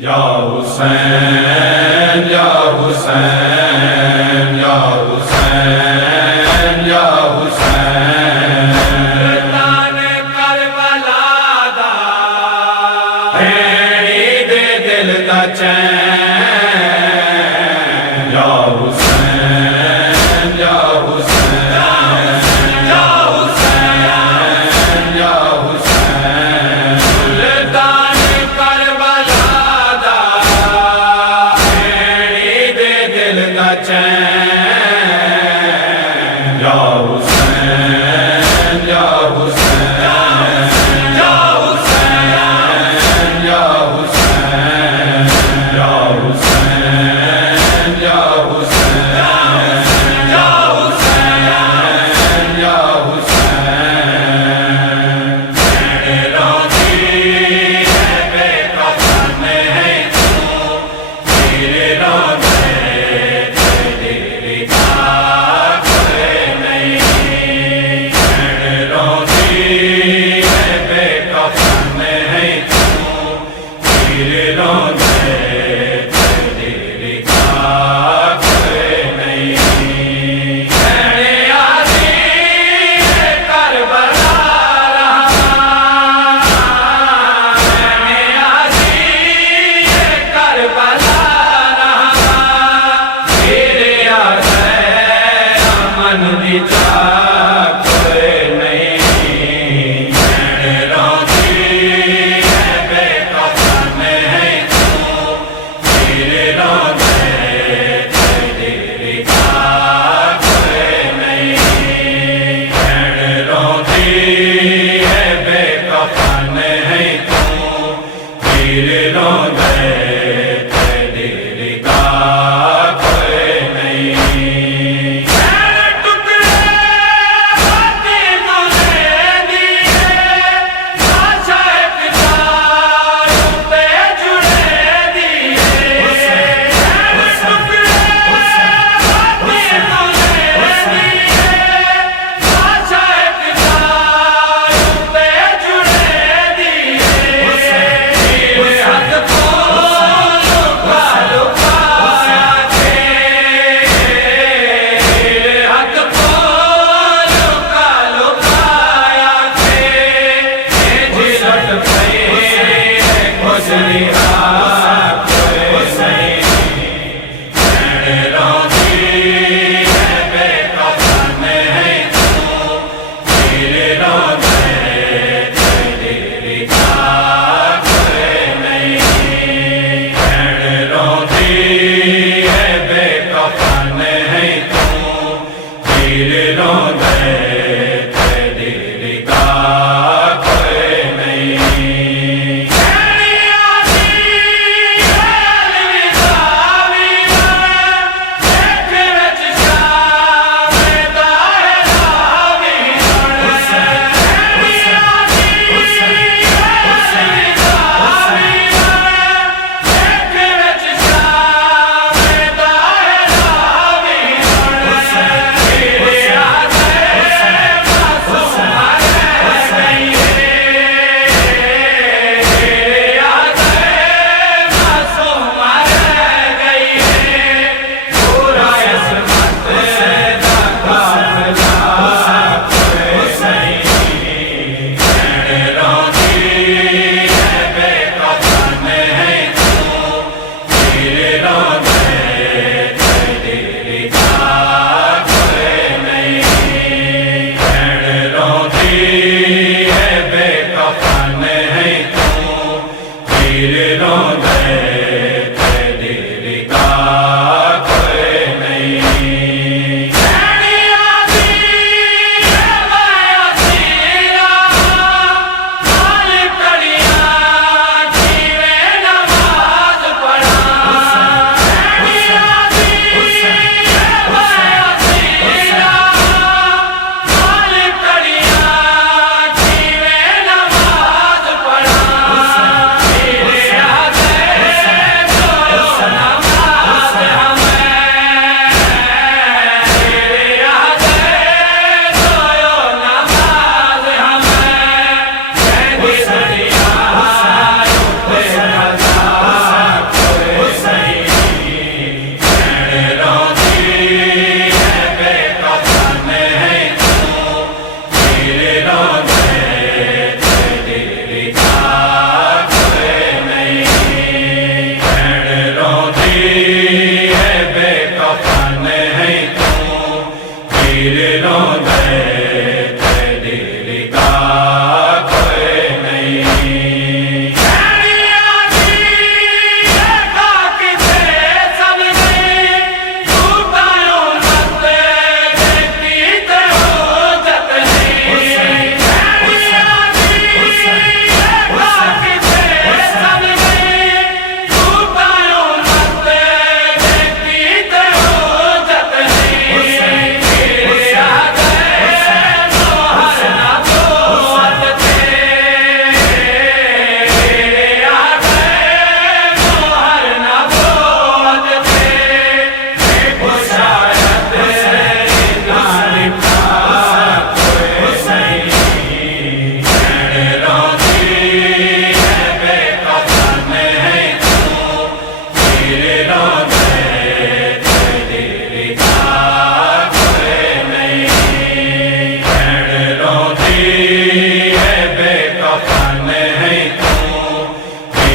या हुसैन या हुसैन या हुसैन या हुसैन ताने करबला दा हेड़ी दे दिल दा चैन या हुसैन या हुसैन या हुसैन या हुसैन ताने करबला दा हेड़ी दे दिल दा चैन या हुसैन या हुसैन या हुसैन या हुसैन या हुसैन या हुसैन या हुसैन या हुसैन तेरे रोज़ी है बेकफन है तू तेरे रोज़े तेरी खाक नहीं तेरे रोज़ी है बेकफन है तू तेरे रोज़े तेरी खाक नहीं तेरे आज़ी है करबला तेरे आज़ी है करबला तेरे आज़े अमन दी जाग नहीं तेरे रोज़ी है बेकफन है तू तेरे रोज़े तेरी खाक नहीं तेरे रोज़ी है बेकफन है तू तेरे रोज़े तेरी खाक नहीं तेरे टुकड़े बाती तुझे दिए आशा पिता पे जुड़े दिए तेरे टुकड़े बाती तुझे दिए आशा पिता पे जुड़े दिए तेरे हक को लुका लुकाया तेरे हक को लुका लुकाया झिलट पे खुशरी रात तेरे रोज़ी है बेकफन है तू तेरे रोज़े तेरी खाक नहीं तेरे रोज़ी है बेकफन है तू तेरे रोज़े तेरी खाक नहीं तेरी आज़ी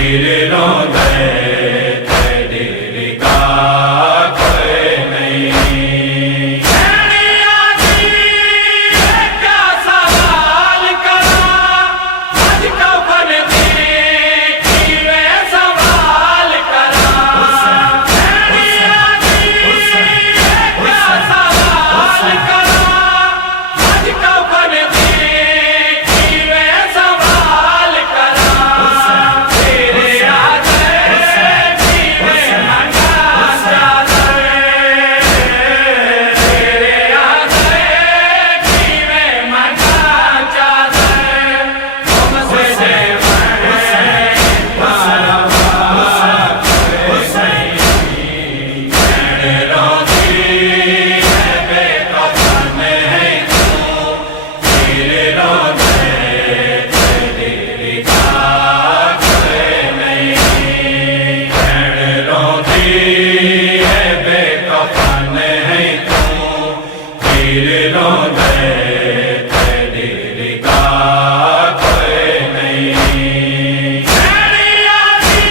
वीर रोंदे तेरी का कोई नहीं। शहनिया जी क्या सवाल करा, आज कफन दी किवे सवाल करा। शहनिया जी क्या सवाल करा, आज कफन दी किवे सवाल करा। तेरे आदर किवे मंगा चादर, तेरे आदर किवे मंगा चादर। तुमसे जेवर मारा हुसैन, नैन रोंदी है बेकफन है तू, वीर रोंदे तेरी का कोई नहीं। नैन रोंदी है बेकफन है तू, वीर रोंदे तेरी का कोई नहीं। शहनिया जी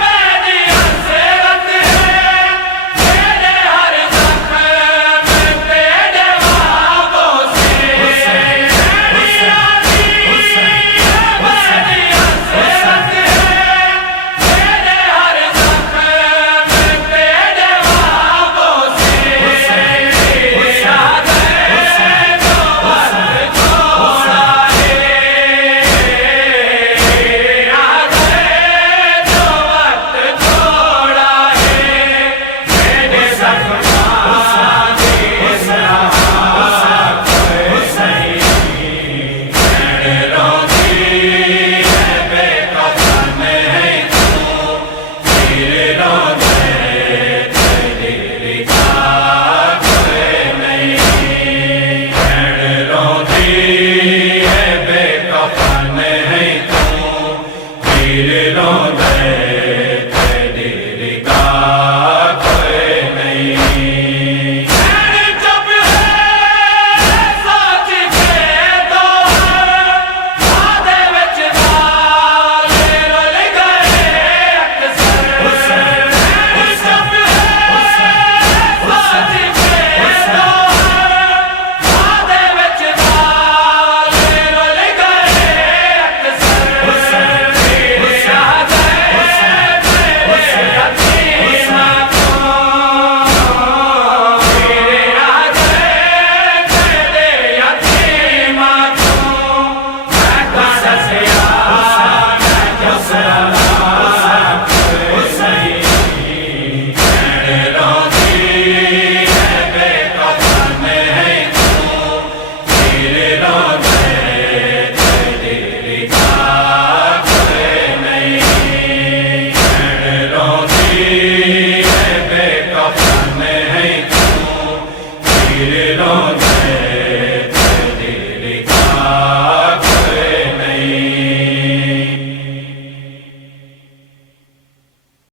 मेरी हसरत है, तेरे हर जख्म तेरे ख्वाबों से। शहनिया जी मेरी हसरत है, तेरे हर जख्म तेरे ख्वाबों से। तेरी याद जो वक्त छोड़ा है, याद जो वक्त छोड़ा है। मैंने सफान हुसैन, नैन रोंदी है बेकफन है तू, वीर रोंदे तेरी का कोई नहीं। नैन रोंदी है बेकफन है तू, वीर रोंदे